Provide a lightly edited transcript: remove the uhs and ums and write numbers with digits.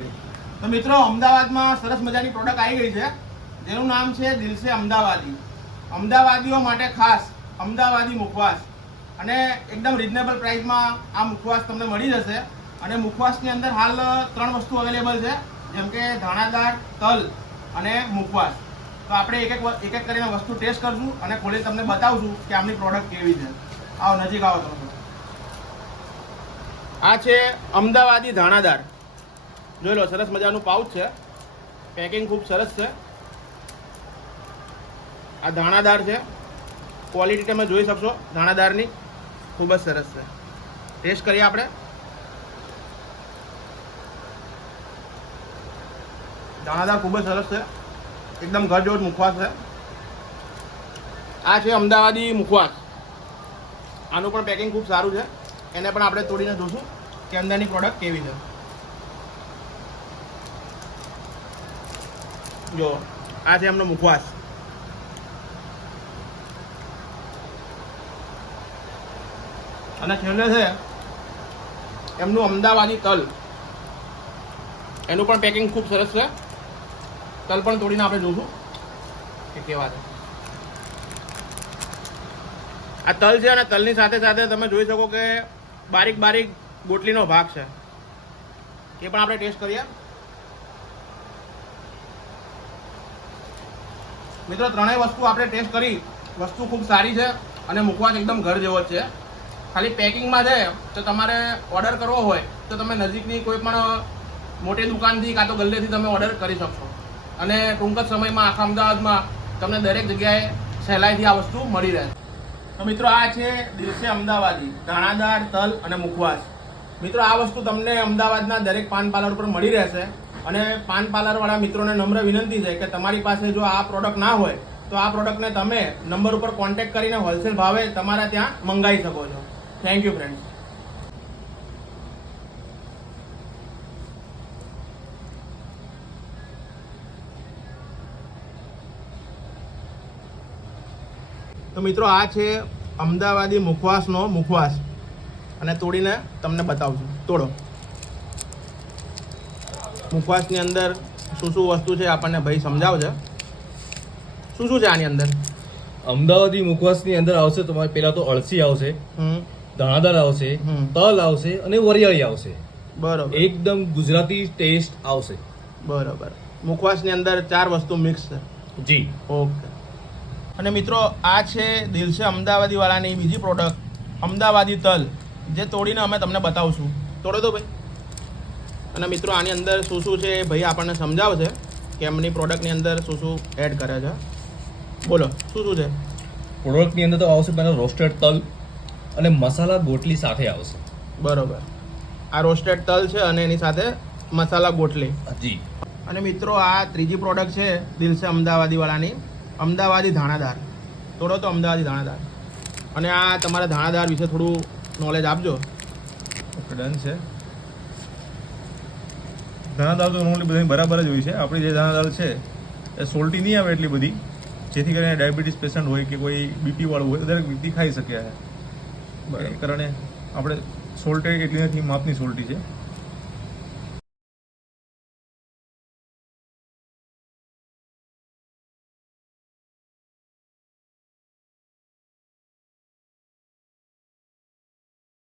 તો મિત્રો અમદાવાદમાં સરસ મજાની પ્રોડક્ટ આવી ગઈ છે જેનું નામ છે દિલ સે અમદાવાદી. અમદાવાદીઓ માટે ખાસ અમદાવાદી મુખવાસ અને એકદમ રિઝનેબલ પ્રાઇસમાં આ મુખવાસ તમને મળી જશે. અને મુખવાસની અંદર હાલ 3 વસ્તુ અવેલેબલ છે, જેમ કે ધાણાદાળ, તલ અને મુખવાસ. તો આપણે એક એક કરીને વસ્તુ ટેસ્ટ કરશું અને ખોલી તમને બતાવશું કે આમની પ્રોડક્ટ કેવી છે. આવો નજીક આવો તમે. આ છે અમદાવાદી ધાણાદાળ. જોઈ લો, સરસ મજાનું પાઉચ છે, પેકિંગ ખૂબ સરસ છે. આ ધાણાદાળ છે, ક્વોલિટી તમે જોઈ શકશો ધાણાદાળની, ખૂબ જ સરસ છે. ટેસ્ટ કરીએ આપણે. દાણાદાર ખૂબ જ સરસ છે, એકદમ ઘર જેવો જ મુખવાસ છે. આ છે અમદાવાદી મુખવાસ. આનું પણ પેકિંગ ખૂબ સારું છે, એને પણ આપણે તોડીને જોશું કે અંદરની પ્રોડક્ટ કેવી છે. જો આ છે એમનો મુખવાસ. અને છેલ્લે છે એમનું અમદાવાદી તલ. એનું પણ પેકિંગ ખૂબ સરસ છે. તલ પણ તોડીને આપણે જોશું કે કેવા છે. આ તલ છે અને તલની સાથે સાથે તમે જોઈ શકો કે બારીક બારીક ગોટલીનો ભાગ છે, એ પણ આપણે ટેસ્ટ કરીએ. મિત્રો ત્રણેય વસ્તુ આપણે ટેસ્ટ કરી, વસ્તુ ખૂબ સારી છે અને મુખવાસ એકદમ ઘર જેવો જ છે. ખાલી પેકિંગમાં છે તો તમારે ઓર્ડર કરવો હોય તો તમે નજીકની કોઈ પણ મોટી દુકાનથી કાં તો ગલ્લેથી તમે ઓર્ડર કરી શકશો અને ટૂંક જ સમયમાં આખા અમદાવાદમાં તમને દરેક જગ્યાએ સહેલાઈથી આ વસ્તુ મળી રહે. તો મિત્રો આ છે દિલ સે અમદાવાદી ધાણાદાળ, તલ અને મુખવાસ. મિત્રો આ વસ્તુ તમને અમદાવાદના દરેક પાન પાર્લર પર મળી રહેશે. અને પાન પાર્લરવાળા મિત્રોને નમ્ર વિનંતી છે કે તમારી પાસે જો આ પ્રોડક્ટ ના હોય તો આ પ્રોડક્ટને તમે નંબર ઉપર કોન્ટેક્ટ કરીને હોલસેલ ભાવે તમારા ત્યાં મંગાવી શકો છો. Thank you friends. તો મિત્રો આ છે અમદાવાદી મુખવાસનો મુખવાસ અને તોડીને તમને બતાવશું. તોડો. મુખવાસની અંદર શું શું વસ્તુ છે આપણને ભાઈ સમજાવશે. શું શું છે આની અંદર? અમદાવાદી મુખવાસની અંદર આવશે તમારે પહેલા તો અળસી આવશે, દાણાદાર આવશે, તલ આવશે અને વરિયાળી આવશે. બરોબર. એકદમ ગુજરાતી ટેસ્ટ આવશે. બરોબર. મુખવાસની અંદર 4 વસ્તુ મિક્સ છે. જી. ઓકે. અને મિત્રો આ છે દિલ સે અમદાવાદી વાળાની બીજી પ્રોડક્ટ અમદાવાદી તલ, જે તોડીને અમે તમને બતાવશું. તોડો તો ભાઈ. અને મિત્રો આની અંદર શું શું છે એ ભાઈ આપણને સમજાવશે કે એમની પ્રોડક્ટની અંદર શું શું એડ કરે છે. બોલો શું શું છે પ્રોડક્ટની અંદર તો આવશે પહેલાં રોસ્ટેડ તલ અને મસાલા ગોટલી સાથે આવશે. બરોબર. આ રોસ્ટેડ તલ છે અને એની સાથે મસાલા ગોટલી. જી. અને મિત્રો આ ત્રીજી પ્રોડક્ટ છે દિલ સે અમદાવાદી વાળાની અમદાવાદી ધાણાદાળ. તોડો તો અમદાવાદી ધાણાદાળ. અને આ તમારા ધાણાદાળ વિશે થોડું નોલેજ આપજો. ઓકે, ડન છે. ધાણાદાળ તો નોર્મલી બધાની બરાબર જ હોય છે. આપણી જે ધાણાદાળ છે એ સોલ્ટી નહીં આવે એટલી બધી, જેથી કરીને ડાયાબિટીસ પેશન્ટ હોય કે કોઈ બીપી વાળું હોય દરેક વ્યક્તિ ખાઈ શકે છે. એ કારણે આપણે સોલ્ટેડ એટલી નથી, માપની સોલ્ટી છે.